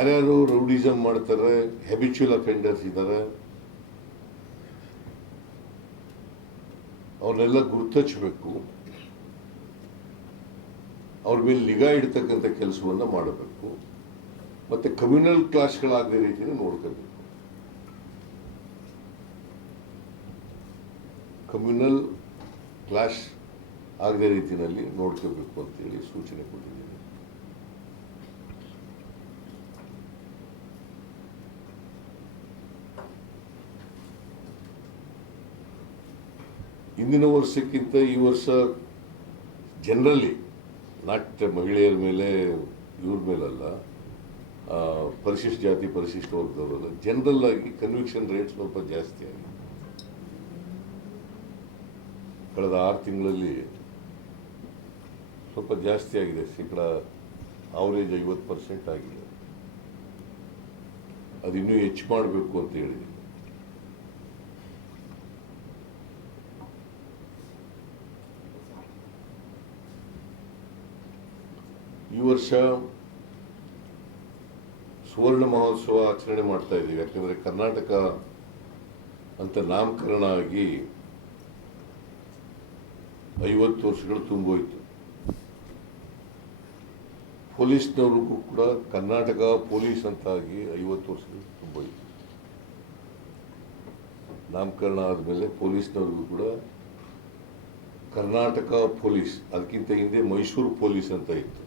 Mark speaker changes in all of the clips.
Speaker 1: ಯಾರ್ಯಾರು ರೌಡಿಸಮ್ ಮಾಡ್ತಾರೆ ಹೆಬಿಚುಲ್ ಅಫೆಂಡರ್ಸ್ ಇದ್ದಾರೆ ಅವ್ರನ್ನೆಲ್ಲ ಗುರುತಚ್ಬೇಕು ಅವ್ರ ಮೇಲೆ ನಿಗಾ ಇಡ್ತಕ್ಕಂಥ ಕೆಲಸವನ್ನ ಮಾಡಬೇಕು. ಮತ್ತೆ ಕಮ್ಯುನಲ್ ಕ್ಲಾಸ್ಗಳಾಗದ ರೀತಿಯಲ್ಲಿ ನೋಡ್ಕೋಬೇಕು. ಕಮ್ಯುನಲ್ ಕ್ಲಾಶ್ ಆಗದ ರೀತಿಯಲ್ಲಿ ನೋಡ್ಕೋಬೇಕು ಅಂತೇಳಿ ಸೂಚನೆ ಕೊಟ್ಟಿದ್ದೀನಿ. ಹಿಂದಿನ ವರ್ಷಕ್ಕಿಂತ ಈ ವರ್ಷ ಜನರಲ್ಲಿ ನಾಟ್ಯ ಮಹಿಳೆಯರ ಮೇಲೆ, ಇವ್ರ ಮೇಲಲ್ಲ ಪರಿಶಿಷ್ಟ ಜಾತಿ ಪರಿಶಿಷ್ಟ ವರ್ಗದವರಲ್ಲ ಜನರಲ್ ಆಗಿ ಕನ್ವಿಕ್ಷನ್ ರೇಟ್ ಸ್ವಲ್ಪ ಜಾಸ್ತಿ ಆಗಿದೆ. ಕಳೆದ ಆರು ತಿಂಗಳಲ್ಲಿ ಸ್ವಲ್ಪ ಜಾಸ್ತಿ ಆಗಿದೆ, ಶೇಕಡ ಆವರೇಜ್ ಐವತ್ತು ಪರ್ಸೆಂಟ್ ಆಗಿದೆ. ಅದಿನ್ನೂ ಹೆಚ್ಚು ಮಾಡಬೇಕು ಅಂತ ಹೇಳಿದೆ. ಈ ವರ್ಷ ಸುವರ್ಣ ಮಹೋತ್ಸವ ಆಚರಣೆ ಮಾಡ್ತಾ ಇದ್ದೀವಿ. ಯಾಕಂದ್ರೆ ಕರ್ನಾಟಕ ಅಂತ ನಾಮಕರಣ ಆಗಿ ಐವತ್ತು ವರ್ಷಗಳು ತುಂಬೋಯ್ತು. ಪೊಲೀಸ್ನವ್ರಿಗೂ ಕೂಡ ಕರ್ನಾಟಕ ಪೊಲೀಸ್ ಅಂತ ಆಗಿ ಐವತ್ತು ವರ್ಷಗಳು ತುಂಬೋಯ್ತು. ನಾಮಕರಣ ಆದಮೇಲೆ ಪೊಲೀಸ್ನವ್ರಿಗೂ ಕೂಡ ಕರ್ನಾಟಕ ಪೊಲೀಸ್, ಅದಕ್ಕಿಂತ ಹಿಂದೆ ಮೈಸೂರು ಪೊಲೀಸ್ ಅಂತ ಇತ್ತು.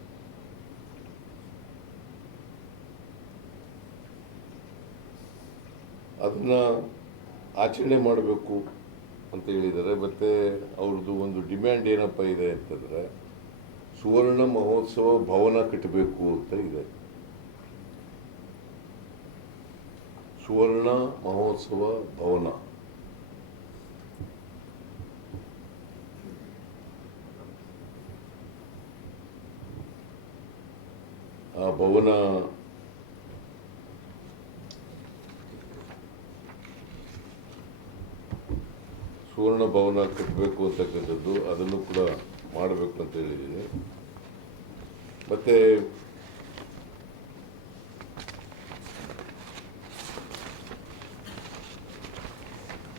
Speaker 1: ಅದನ್ನ ಆಚರಣೆ ಮಾಡಬೇಕು ಅಂತ ಹೇಳಿದ್ದಾರೆ. ಮತ್ತೆ ಅವ್ರದ್ದು ಒಂದು ಡಿಮ್ಯಾಂಡ್ ಏನಪ್ಪ ಇದೆ ಅಂತಂದ್ರೆ, ಸುವರ್ಣ ಮಹೋತ್ಸವ ಭವನ ಕಟ್ಟಬೇಕು ಅಂತ ಇದೆ. ಸುವರ್ಣ ಮಹೋತ್ಸವ ಭವನ. ಆ ಭವನ ಸುವರ್ಣ ಭವನ ಕಟ್ಟಬೇಕು ಅಂತಕ್ಕಂಥದ್ದು ಅದನ್ನು ಕೂಡ ಮಾಡಬೇಕು ಅಂತ ಹೇಳಿದ್ದೀನಿ. ಮತ್ತೆ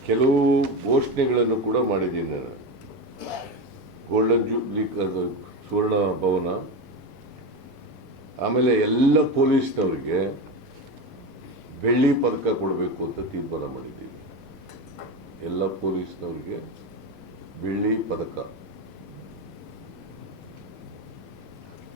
Speaker 1: ಕೆಲವು ಘೋಷಣೆಗಳನ್ನು ಕೂಡ ಮಾಡಿದ್ದೀನಿ ನಾನು. ಗೋಲ್ಡನ್ ಜೂಬ್ಲಿ ಸುವರ್ಣ ಭವನ, ಆಮೇಲೆ ಎಲ್ಲ ಪೊಲೀಸ್ನವರಿಗೆ ಬೆಳ್ಳಿ ಪದಕ ಕೊಡಬೇಕು ಅಂತ ತೀರ್ಮಾನ ಮಾಡಿದ್ದೀವಿ ಎಲ್ಲ ಪೊಲೀಸ್ನವರಿಗೆ ಬೆಳ್ಳಿ ಪದಕ.